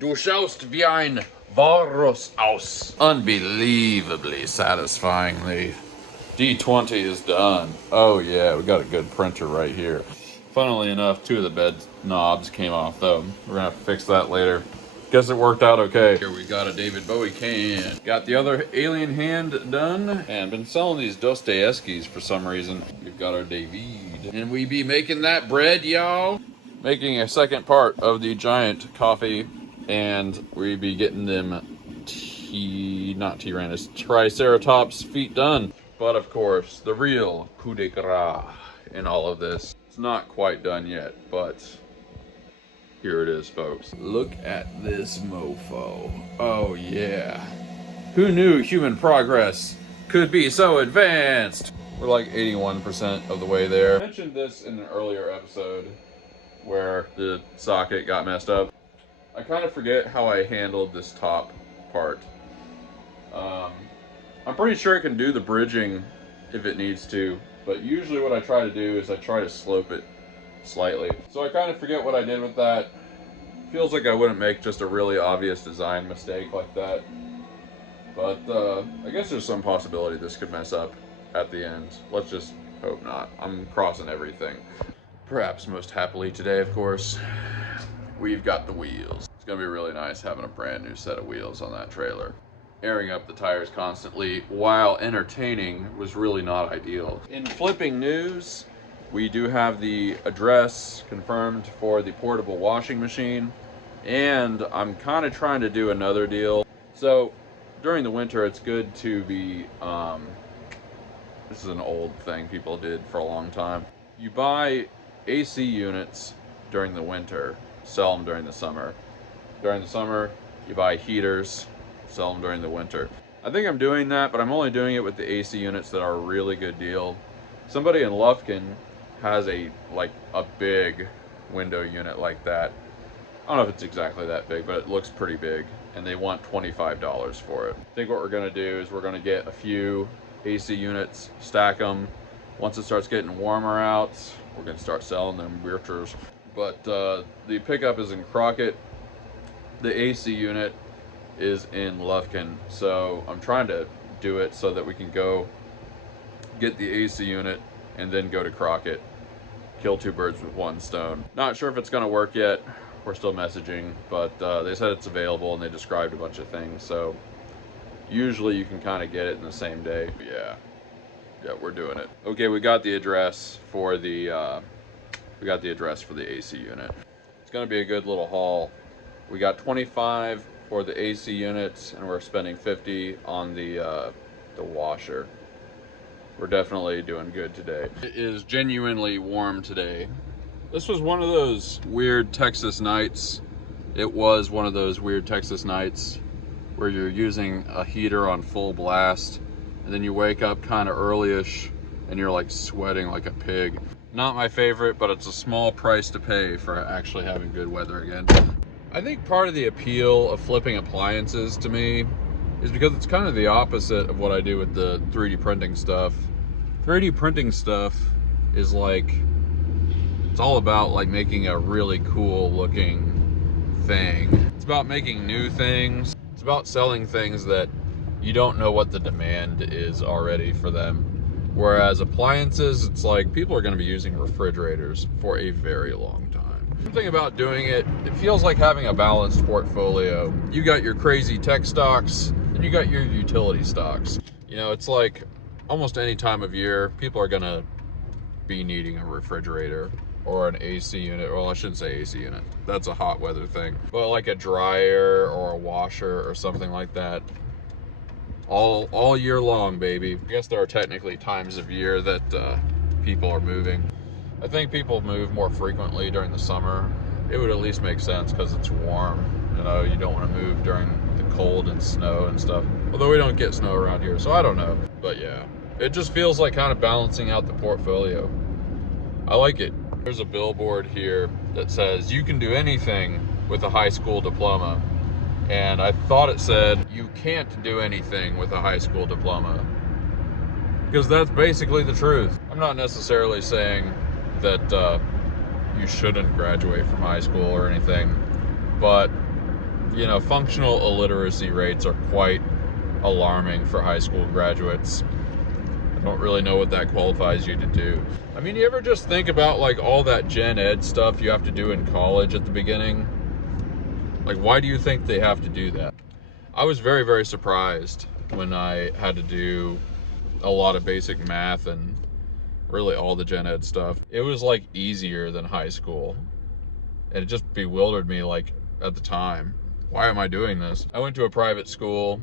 Du schaust wie ein Walrus aus. Unbelievably satisfyingly. D20 is done. Oh yeah, we got a good printer right here. Funnily enough, 2 of the bed knobs came off though. We're gonna have to fix that later. Guess it worked out okay. Here we got a David Bowie can. Got the other alien hand done. And been selling these Dostoevskis for some reason. We've got our David. And we be making that bread, y'all. Making a second part of the giant coffee. And we be getting them not Tyrannus, Triceratops feet done. But of course, the real coup de grace in all of this. It's not quite done yet, but here it is, folks. Look at this mofo. Oh yeah. Who knew human progress could be so advanced? We're like 81% of the way there. I mentioned this in an earlier episode where the socket got messed up. I kind of forget how I handled this top part. I'm pretty sure it can do the bridging if it needs to, but usually what I try to do is I try to slope it slightly. So I kind of forget what I did with that. Feels like I wouldn't make just a really obvious design mistake like that. But I guess there's some possibility this could mess up at the end. Let's just hope not. I'm crossing everything. Perhaps most happily today, of course, we've got the wheels. It's gonna be really nice having a brand new set of wheels on that trailer. Airing up the tires constantly while entertaining was really not ideal. In flipping news, we do have the address confirmed for the portable washing machine, and I'm kind of trying to do another deal. So during the winter, it's good to be, this is an old thing people did for a long time. You buy AC units during the winter, sell them during the summer. During the summer, you buy heaters, sell them during the winter. I think I'm doing that, but I'm only doing it with the AC units that are a really good deal. Somebody in Lufkin has a big window unit like that. I don't know if it's exactly that big, but it looks pretty big, and they want $25 for it. I think what we're gonna do is we're gonna get a few AC units, stack them. Once it starts getting warmer out, we're gonna start selling them Wirters. But the pickup is in Crockett. The AC unit is in Lufkin, so I'm trying to do it so that we can go get the AC unit and then go to Crockett, kill 2 birds with 1 stone. Not sure if it's gonna work yet. We're still messaging, but they said it's available and they described a bunch of things, so usually you can kind of get it in the same day. Yeah, we're doing it. Okay, we got the address for the AC unit. It's gonna be a good little haul. We got 25 for the AC units, and we're spending 50 on the washer. We're definitely doing good today. It is genuinely warm today. This was one of those weird Texas nights. It was one of those weird Texas nights where you're using a heater on full blast, and then you wake up kind of early-ish, and you're like sweating like a pig. Not my favorite, but it's a small price to pay for actually having good weather again. I think part of the appeal of flipping appliances to me is because it's kind of the opposite of what I do with the 3D printing stuff. 3D printing stuff is like, it's all about like making a really cool looking thing. It's about making new things. It's about selling things that you don't know what the demand is already for them. Whereas appliances, it's like people are going to be using refrigerators for a very long time. Something about doing it, it feels like having a balanced portfolio. You got your crazy tech stocks, and you got your utility stocks. You know, it's like almost any time of year, people are gonna be needing a refrigerator or an AC unit. Well, I shouldn't say AC unit. That's a hot weather thing. But like a dryer or a washer or something like that. All year long, baby. I guess there are technically times of year that people are moving. I think people move more frequently during the summer. It would at least make sense because it's warm. You know, you don't want to move during the cold and snow and stuff. Although we don't get snow around here, so I don't know. But yeah, it just feels like kind of balancing out the portfolio. I like it. There's a billboard here that says, you can do anything with a high school diploma. And I thought it said, you can't do anything with a high school diploma. Because that's basically the truth. I'm not necessarily saying that you shouldn't graduate from high school or anything, but you know, functional illiteracy rates are quite alarming for high school graduates. I don't really know what that qualifies you to do. I mean, you ever just think about like all that gen ed stuff you have to do in college at the beginning? Like, why do you think they have to do that? I was very, very surprised when I had to do a lot of basic math and really all the gen ed stuff. It was like easier than high school. And it just bewildered me, like, at the time. Why am I doing this? I went to a private school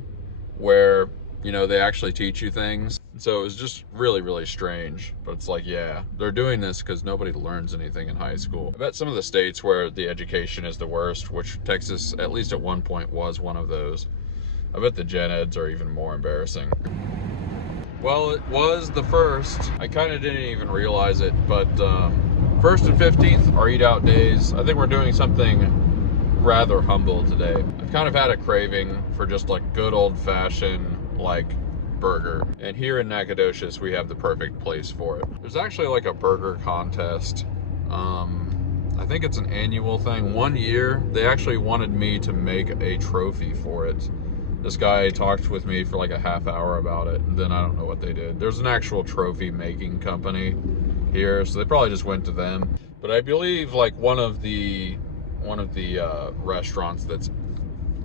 where, you know, they actually teach you things. So it was just really, really strange. But it's like, yeah, they're doing this because nobody learns anything in high school. I bet some of the states where the education is the worst, which Texas, at least at one point, was one of those, I bet the gen eds are even more embarrassing. Well, it was the first. I kind of didn't even realize it, but 1st and 15th are eat out days. I think we're doing something rather humble today. I've kind of had a craving for just like good old fashioned like burger. And here in Nacogdoches, we have the perfect place for it. There's actually like a burger contest. I think it's an annual thing. One year, they actually wanted me to make a trophy for it. This guy talked with me for like a half hour about it, and then I don't know what they did. There's an actual trophy making company here, so they probably just went to them. But I believe like one of the restaurants that's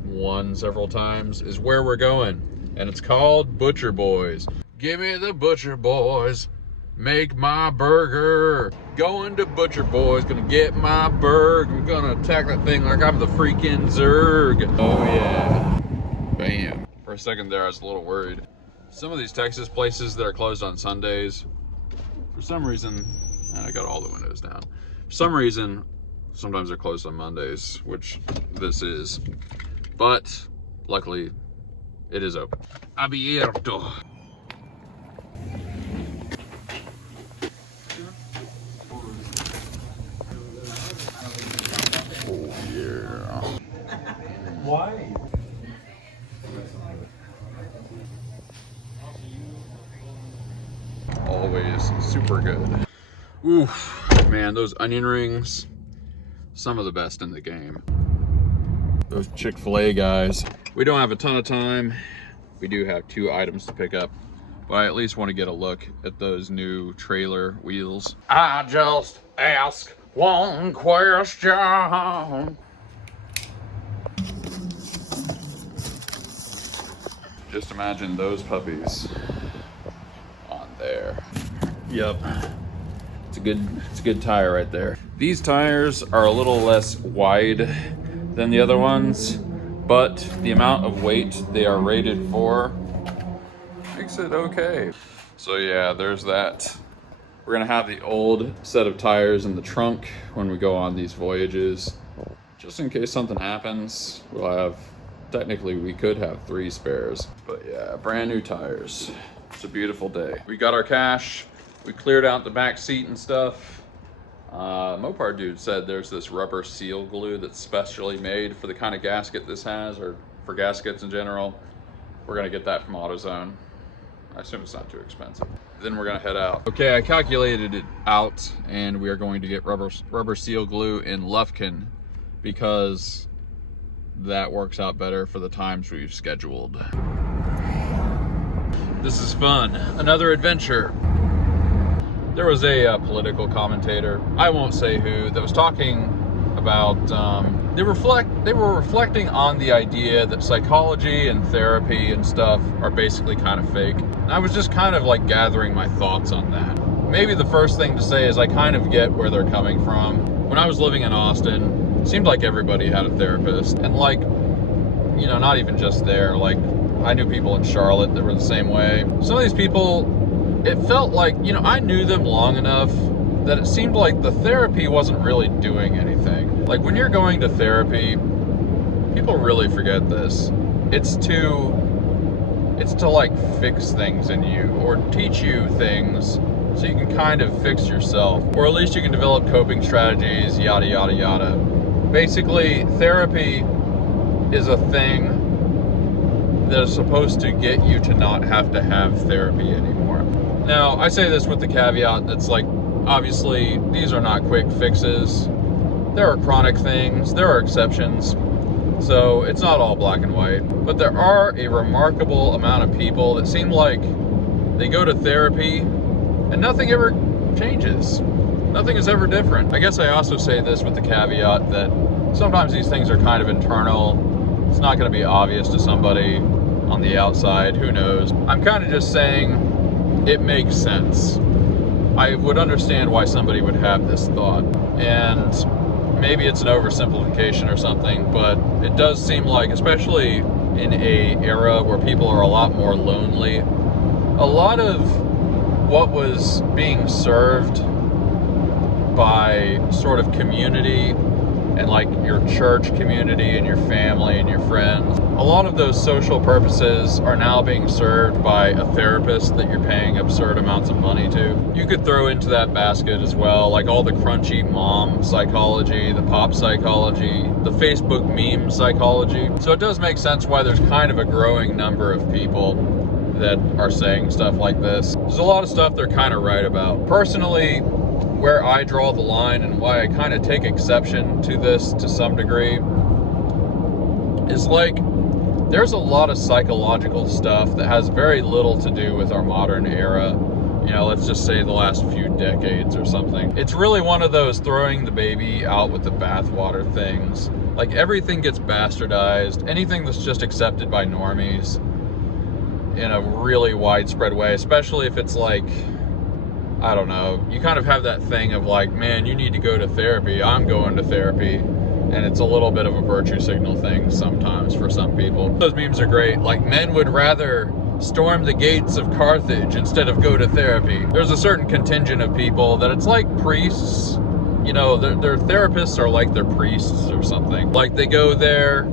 won several times is where we're going, and it's called Butcher Boys. Give me the Butcher Boys, make my burger. Going to Butcher Boys, gonna get my burger. I'm gonna attack that thing like I'm the freaking Zerg. Oh yeah. Bam. For a second there, I was a little worried. Some of these Texas places that are closed on Sundays, for some reason, I got all the windows down. For some reason, sometimes they're closed on Mondays, which this is. But luckily, it is open. Abierto. Oh yeah. Why? Always super good. Oof, man, those onion rings, some of the best in the game. Those Chick-fil-A guys. We don't have a ton of time. We do have 2 items to pick up, but I at least want to get a look at those new trailer wheels. I just ask one question. Just imagine those puppies on there. Yep. It's a good tire right there. These tires are a little less wide than the other ones, but the amount of weight they are rated for makes it okay. So yeah, there's that. We're gonna have the old set of tires in the trunk when we go on these voyages. Just in case something happens, we'll have, technically we could have 3 spares. But yeah, brand new tires. It's a beautiful day. We got our cash. We cleared out the back seat and stuff. Mopar dude said there's this rubber seal glue that's specially made for the kind of gasket this has, or for gaskets in general. We're gonna get that from AutoZone. I assume it's not too expensive. Then we're gonna head out. Okay, I calculated it out, and we are going to get rubber seal glue in Lufkin because that works out better for the times we've scheduled. This is fun. Another adventure. There was a political commentator, I won't say who, that was talking about, they were reflecting on the idea that psychology and therapy and stuff are basically kind of fake. And I was just kind of like gathering my thoughts on that. Maybe the first thing to say is I kind of get where they're coming from. When I was living in Austin, it seemed like everybody had a therapist. And like, you know, not even just there, like I knew people in Charlotte that were the same way. Some of these people, it felt like, you know, I knew them long enough that it seemed like the therapy wasn't really doing anything. Like when you're going to therapy, people really forget this. It's to like fix things in you or teach you things so you can kind of fix yourself, or at least you can develop coping strategies, yada, yada, yada. Basically, therapy is a thing that is supposed to get you to not have to have therapy anymore. Now, I say this with the caveat that's like, obviously, these are not quick fixes. There are chronic things, there are exceptions. So it's not all black and white, but there are a remarkable amount of people that seem like they go to therapy and nothing ever changes. Nothing is ever different. I guess I also say this with the caveat that sometimes these things are kind of internal. It's not going to be obvious to somebody on the outside. Who knows? I'm kind of just saying it makes sense. I would understand why somebody would have this thought. And maybe it's an oversimplification or something, but it does seem like, especially in a era where people are a lot more lonely, a lot of what was being served by sort of community and like your church community and your family and your friends, a lot of those social purposes are now being served by a therapist that you're paying absurd amounts of money to. You could throw into that basket as well, like all the crunchy mom psychology, the pop psychology, the Facebook meme psychology. So it does make sense why there's kind of a growing number of people that are saying stuff like this. There's a lot of stuff they're kind of right about. Personally, where I draw the line and why I kind of take exception to this to some degree is like, there's a lot of psychological stuff that has very little to do with our modern era. You know, let's just say the last few decades or something. It's really one of those throwing the baby out with the bathwater things. Like everything gets bastardized. Anything that's just accepted by normies in a really widespread way, especially if it's like, I don't know, you kind of have that thing of like, man, you need to go to therapy. I'm going to therapy. And it's a little bit of a virtue signal thing sometimes for some people. Those memes are great. Like, men would rather storm the gates of Carthage instead of go to therapy. There's a certain contingent of people that it's like priests. You know, their therapists are like their priests or something. Like, they go there,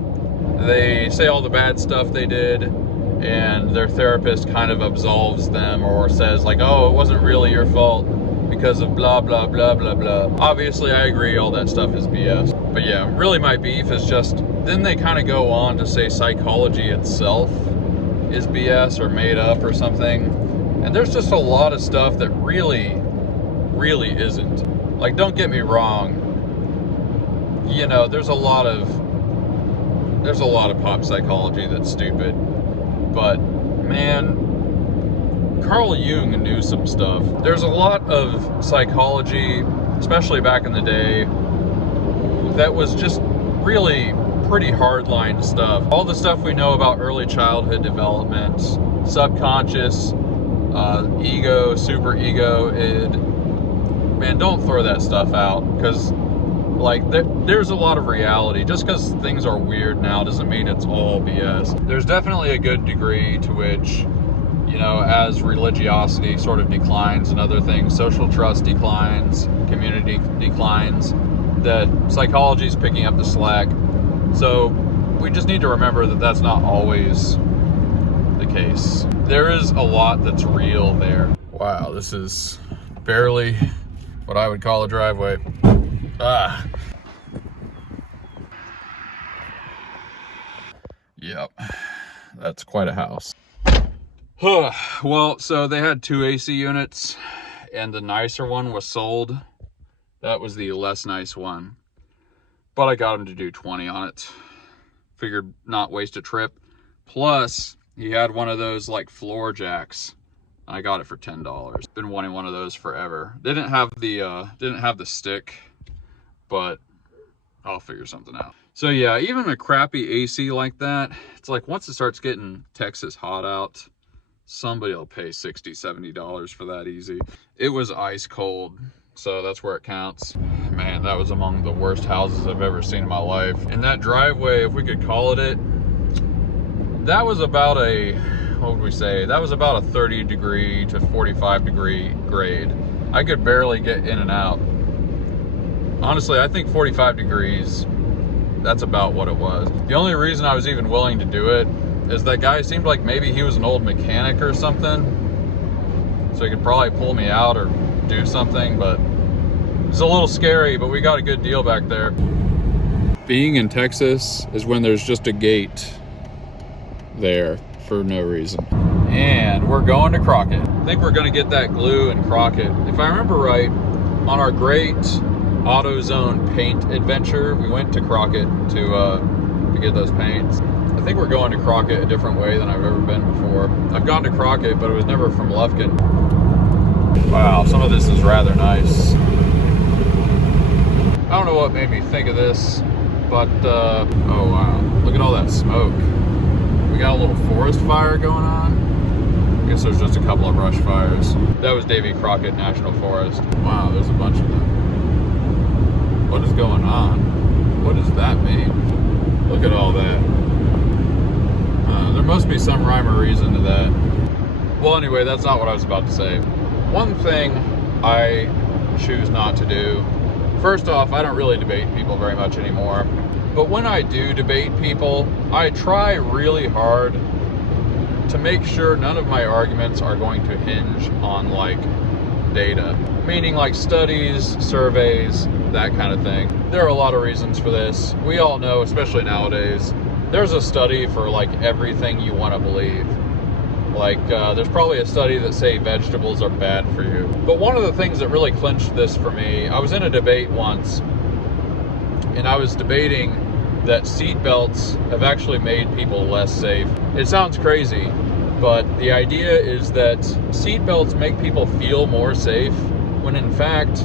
they say all the bad stuff they did, and their therapist kind of absolves them or says like, oh, it wasn't really your fault because of blah, blah, blah, blah, blah. Obviously, I agree all that stuff is BS. But yeah, really my beef is just, then they kind of go on to say psychology itself is BS or made up or something. And there's just a lot of stuff that really, really isn't. Like, don't get me wrong. You know, there's a lot of pop psychology that's stupid. But man, Carl Jung knew some stuff. There's a lot of psychology, especially back in the day, that was just really pretty hardline stuff. All the stuff we know about early childhood development, subconscious, ego, super ego, id, man, don't throw that stuff out, because like there's a lot of reality. Just because things are weird now doesn't mean it's all BS. There's definitely a good degree to which, you know, as religiosity sort of declines and other things, social trust declines, community declines, that psychology is picking up the slack. So we just need to remember that that's not always the case. There is a lot that's real there. Wow, this is barely what I would call a driveway. Yep, that's quite a house. Well, so they had 2 AC units, and the nicer one was sold. That was the less nice one, but I got him to do 20 on it. Figured not waste a trip. Plus, he had one of those like floor jacks. I got it for $10. Been wanting one of those forever. They didn't have the stick, but I'll figure something out. So yeah, even a crappy AC like that, it's like once it starts getting Texas hot out, somebody will pay $60, $70 for that easy. It was ice cold, so that's where it counts. Man, that was among the worst houses I've ever seen in my life. And that driveway, if we could call it, that was about a, what would we say? That was about a 30 degree to 45 degree grade. I could barely get in and out. Honestly, I think 45 degrees, that's about what it was. The only reason I was even willing to do it is that guy seemed like maybe he was an old mechanic or something. So he could probably pull me out or do something, but it's a little scary, but we got a good deal back there. Being in Texas is when there's just a gate there for no reason. And we're going to Crockett. I think we're gonna get that glue in Crockett. If I remember right, on our great AutoZone paint adventure, we went to Crockett to to get those paints. I think we're going to Crockett a different way than I've ever been before. I've gone to Crockett, but it was never from Lufkin. Wow, some of this is rather nice. I don't know what made me think of this, but oh wow, look at all that smoke. We got a little forest fire going on. I guess there's just a couple of brush fires. That was Davy Crockett National Forest. Wow, there's a bunch of them. What is going on? What does that mean? Look at all that. There must be some rhyme or reason to that. Well, anyway, that's not what I was about to say. One thing I choose not to do. First off, I don't really debate people very much anymore. But when I do debate people, I try really hard to make sure none of my arguments are going to hinge on like data. Meaning like studies, surveys, that kind of thing. There are a lot of reasons for this. We all know, especially nowadays, there's a study for like everything you want to believe. Like there's probably a study that say vegetables are bad for you. But one of the things that really clinched this for me, I was in a debate once and I was debating that seat belts have actually made people less safe. It sounds crazy, but the idea is that seat belts make people feel more safe when in fact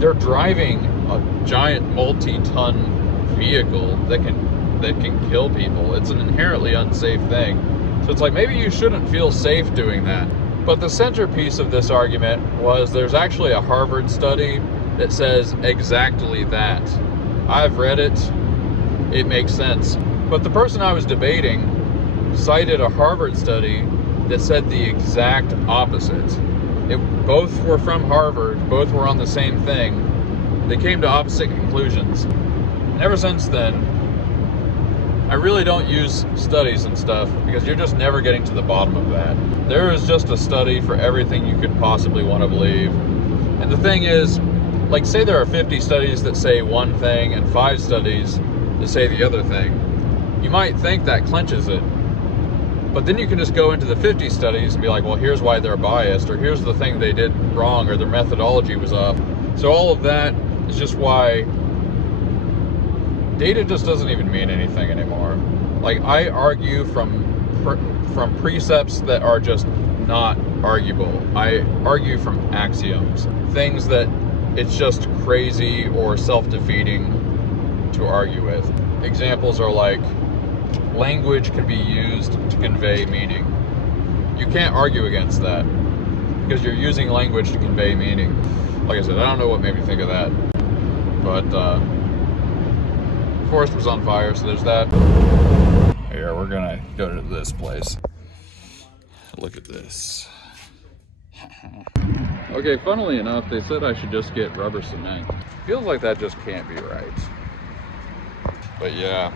they're driving a giant multi-ton vehicle that can kill people. It's an inherently unsafe thing. So it's like, maybe you shouldn't feel safe doing that. But the centerpiece of this argument was there's actually a Harvard study that says exactly that. I've read it. It makes sense. But the person I was debating cited a Harvard study that said the exact opposite. Both were from Harvard, both were on the same thing. They came to opposite conclusions. And ever since then, I really don't use studies and stuff because you're just never getting to the bottom of that. There is just a study for everything you could possibly want to believe. And the thing is, like say there are 50 studies that say one thing and 5 studies that say the other thing. You might think that clinches it. But then you can just go into the 50 studies and be like, well, here's why they're biased, or here's the thing they did wrong, or their methodology was off. So all of that is just why data just doesn't even mean anything anymore. Like I argue from precepts that are just not arguable. I argue from axioms, things that it's just crazy or self-defeating to argue with. Examples are like, language can be used to convey meaning. You can't argue against that because you're using language to convey meaning. Like I said, I don't know what made me think of that, but forest was on fire, so there's that. Here, we're gonna go to this place. Look at this. Okay, funnily enough, they said I should just get rubber cement. Feels like that just can't be right. But yeah,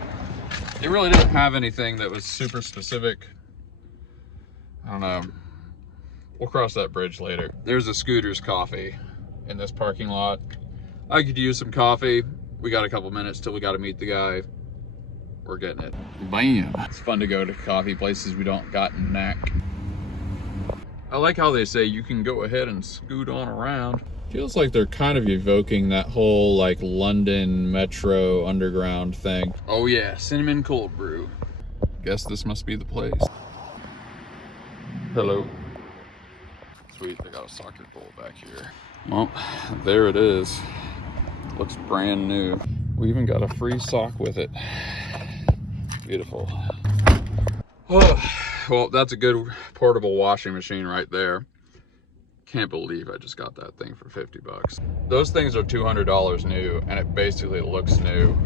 it really didn't have anything that was super specific. I don't know. We'll cross that bridge later. There's a Scooter's Coffee in this parking lot. I could use some coffee. We got a couple minutes till we got to meet the guy. We're getting it. Bam. It's fun to go to coffee places we don't got knack. I like how they say you can go ahead and scoot on around. Feels like they're kind of evoking that whole like London Metro Underground thing. Oh yeah, cinnamon cold brew. Guess this must be the place. Hello. Sweet, I got a soccer goal back here. Well, there it is. Looks brand new. We even got a free sock with it. Beautiful. Oh, well, that's a good portable washing machine right there. Can't believe I just got that thing for 50 bucks. Those things are $200 new, and it basically looks new.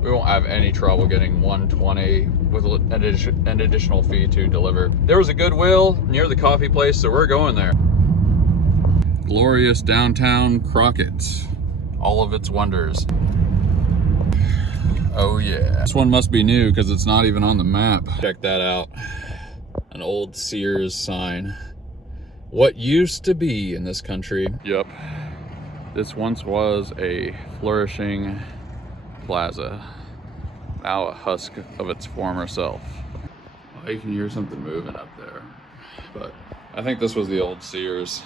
We won't have any trouble getting 120 with an additional fee to deliver. There was a Goodwill near the coffee place, so we're going there. Glorious downtown Crockett. All of its wonders. Oh yeah. This one must be new because it's not even on the map. Check that out. An old Sears sign. What used to be in this country. Yep. This once was a flourishing plaza. Now a husk of its former self. Oh, you can hear something moving up there. But I think this was the old Sears.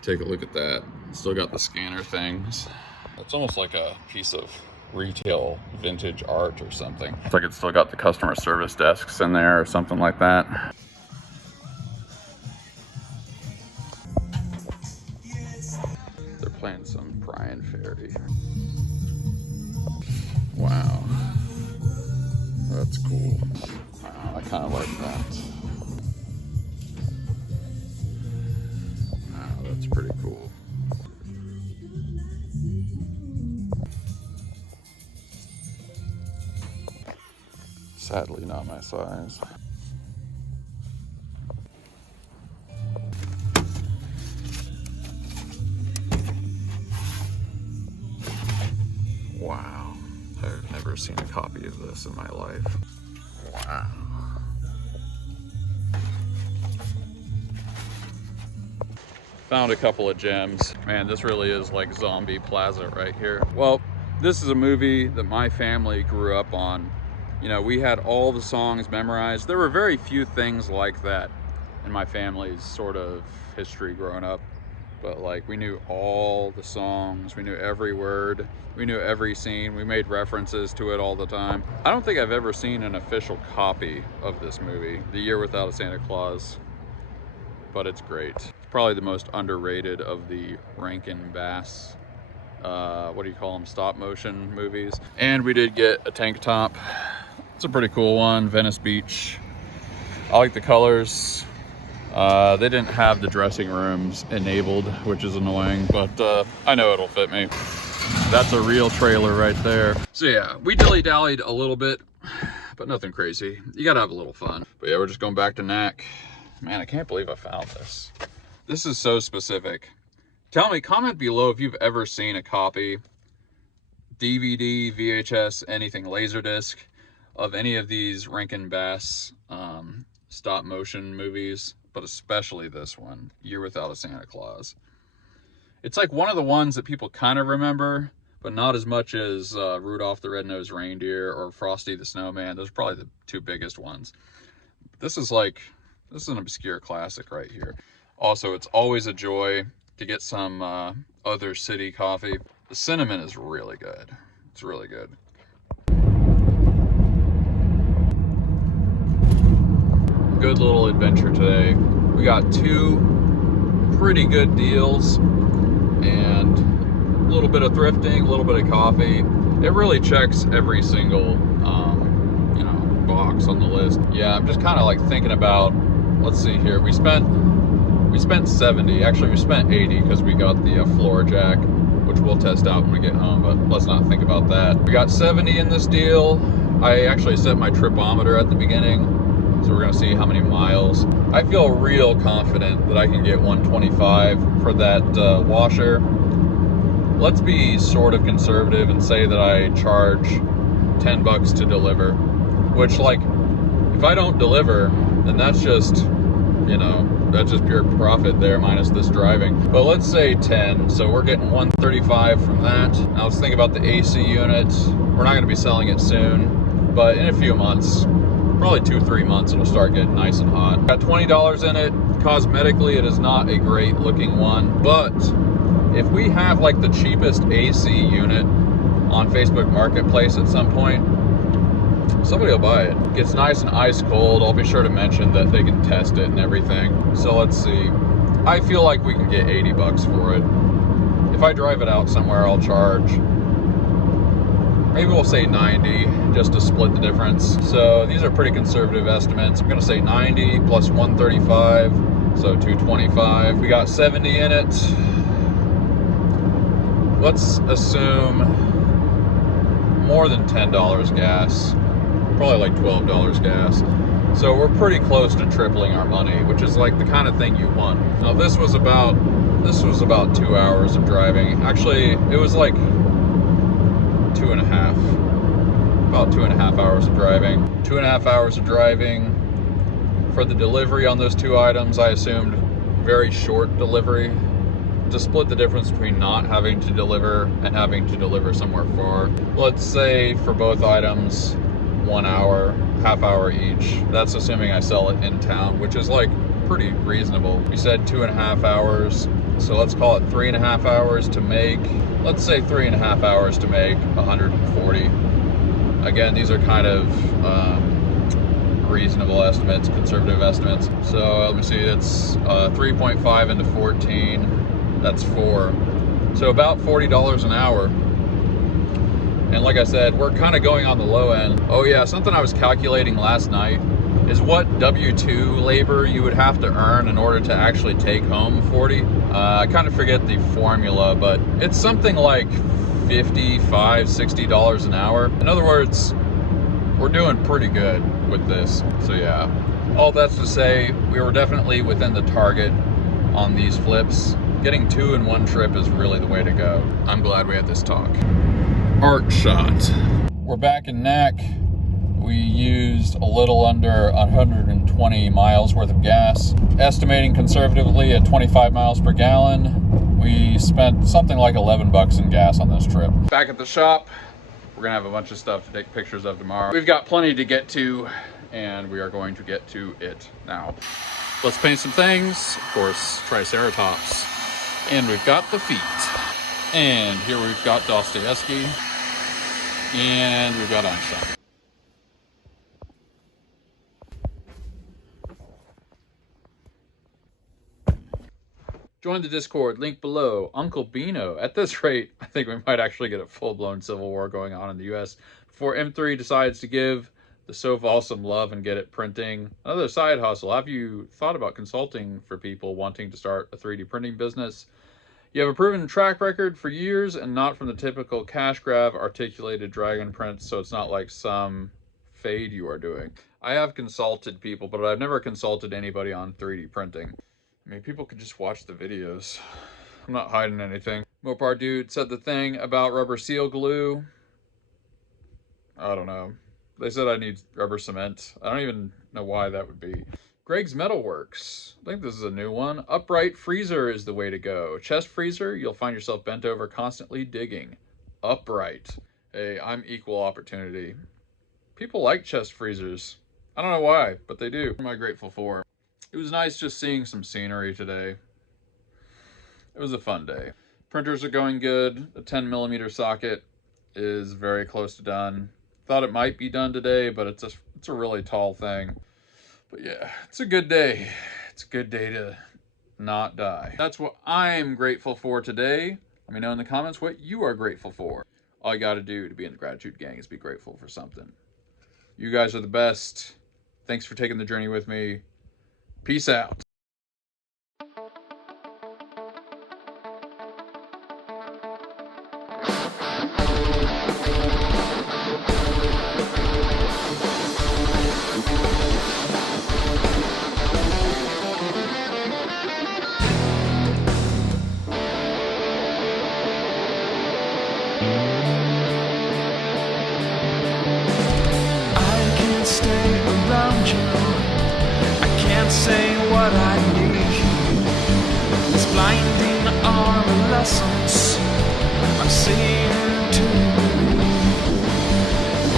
Take a look at that. Still got the scanner things. It's almost like a piece of retail vintage art or something. It's like it's still got the customer service desks in there or something like that. They're playing some Brian Ferry. Wow. That's cool. Wow, I kind of like that. Wow, that's pretty cool. Sadly, not my size. Wow, I've never seen a copy of this in my life. Wow. Found a couple of gems. Man, this really is like Zombie Plaza right here. Well, this is a movie that my family grew up on. You know, we had all the songs memorized. There were very few things like that in my family's sort of history growing up. But like, we knew all the songs, we knew every word, we knew every scene, we made references to it all the time. I don't think I've ever seen an official copy of this movie, The Year Without a Santa Claus, but it's great. It's probably the most underrated of the Rankin Bass, what do you call them, stop motion movies. And we did get a tank top. It's a pretty cool one, Venice Beach. I like the colors. They didn't have the dressing rooms enabled, which is annoying, but I know it'll fit me. That's a real trailer right there. So yeah, we dilly-dallied a little bit, but nothing crazy. You gotta have a little fun. But yeah, we're just going back to NAC. Man, I can't believe I found this. This is so specific. Tell me, comment below if you've ever seen a copy, DVD, VHS, anything, Laserdisc, of any of these Rankin Bass stop motion movies, but especially this one, Year Without a Santa Claus. It's like one of the ones that people kind of remember, but not as much as Rudolph the Red-Nosed Reindeer or Frosty the Snowman. Those are probably the two biggest ones. This is an obscure classic right here. Also, it's always a joy to get some other city coffee. The cinnamon is really good. It's really good. Good little adventure today. We got two pretty good deals and a little bit of thrifting, a little bit of coffee. It really checks every single you know, box on the list. Yeah, I'm just kind of like thinking about, let's see here, we spent 70, actually we spent 80 because we got the floor jack, which we'll test out when we get home, but let's not think about that. We got 70 in this deal. I actually set my tripometer at the beginning, so we're gonna see how many miles. I feel real confident that I can get 125 for that washer. Let's be sort of conservative and say that I charge 10 bucks to deliver, which, like, if I don't deliver, then that's just, you know, that's just pure profit there minus this driving. But let's say 10, so we're getting 135 from that. Now let's think about the AC unit. We're not gonna be selling it soon, but in a few months, probably 2-3 months, it'll start getting nice and hot. Got $20 in it. Cosmetically, it is not a great looking one, but if we have like the cheapest AC unit on Facebook Marketplace at some point, somebody will buy it. It gets nice and ice cold. I'll be sure to mention that they can test it and everything. So let's see. I feel like we can get 80 bucks for it. If I drive it out somewhere, I'll charge, maybe we'll say 90 just to split the difference. So these are pretty conservative estimates. I'm gonna say 90 plus 135, so 225. We got 70 in it. Let's assume more than $10 gas, probably like $12 gas. So we're pretty close to tripling our money, which is like the kind of thing you want. Now this was about 2 hours of driving. Actually, it was like 2.5, about 2.5 hours of driving. 2.5 hours of driving. For the delivery on those two items, I assumed very short delivery to split the difference between not having to deliver and having to deliver somewhere far. Let's say for both items, 1 hour, half hour each. That's assuming I sell it in town, which is like pretty reasonable. We said 2.5 hours. So let's call it 3.5 hours to make, let's say 3.5 hours to make 140. Again, these are kind of reasonable estimates, conservative estimates. So let me see, it's 3.5 into 14, that's 4. So about $40 an hour. And like I said, we're kind of going on the low end. Oh yeah, something I was calculating last night is what W-2 labor you would have to earn in order to actually take home 40. I kind of forget the formula, but it's something like $55, $60 an hour. In other words, we're doing pretty good with this. So yeah, all that's to say, we were definitely within the target on these flips. Getting 2 in one trip is really the way to go. I'm glad we had this talk. Art shot. We're back in Knack. We used a little under 120 miles worth of gas. Estimating conservatively at 25 miles per gallon. We spent something like 11 bucks in gas on this trip. Back at the shop, we're gonna have a bunch of stuff to take pictures of tomorrow. We've got plenty to get to, and we are going to get to it now. Let's paint some things. Of course, Triceratops. And we've got the feet. And here we've got Dostoevsky. And we've got Einstein. Join the Discord, link below. Uncle Beano. At this rate, I think we might actually get a full-blown civil war going on in the US before M3 decides to give the Soval some love and get it printing. Another side hustle. Have you thought about consulting for people wanting to start a 3D printing business? You have a proven track record for years and not from the typical cash grab articulated dragon prints, so it's not like some fade you are doing. I have consulted people, but I've never consulted anybody on 3D printing. I mean, people could just watch the videos. I'm not hiding anything. Mopar Dude said the thing about rubber seal glue. I don't know. They said I need rubber cement. I don't even know why that would be. Greg's Metalworks. I think this is a new one. Upright freezer is the way to go. Chest freezer, you'll find yourself bent over constantly digging. Upright. Hey, I'm equal opportunity. People like chest freezers. I don't know why, but they do. What am I grateful for? It was nice just seeing some scenery today. It was a fun day. Printers are going good. The 10mm socket is very close to done. Thought it might be done today, but it's a really tall thing. But yeah, it's a good day. It's a good day to not die. That's what I'm grateful for today. Let me know in the comments what you are grateful for. All you got to do to be in the gratitude gang is be grateful for something. You guys are the best. Thanks for taking the journey with me. Peace out. Stay around you. I can't say what I need. This blinding adolescence I'm seeing to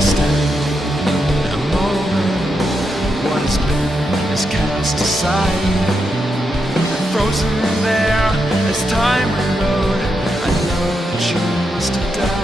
standing in a moment. What has been is cast aside, frozen there as time reload. I know that you must have died.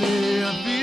mercy of the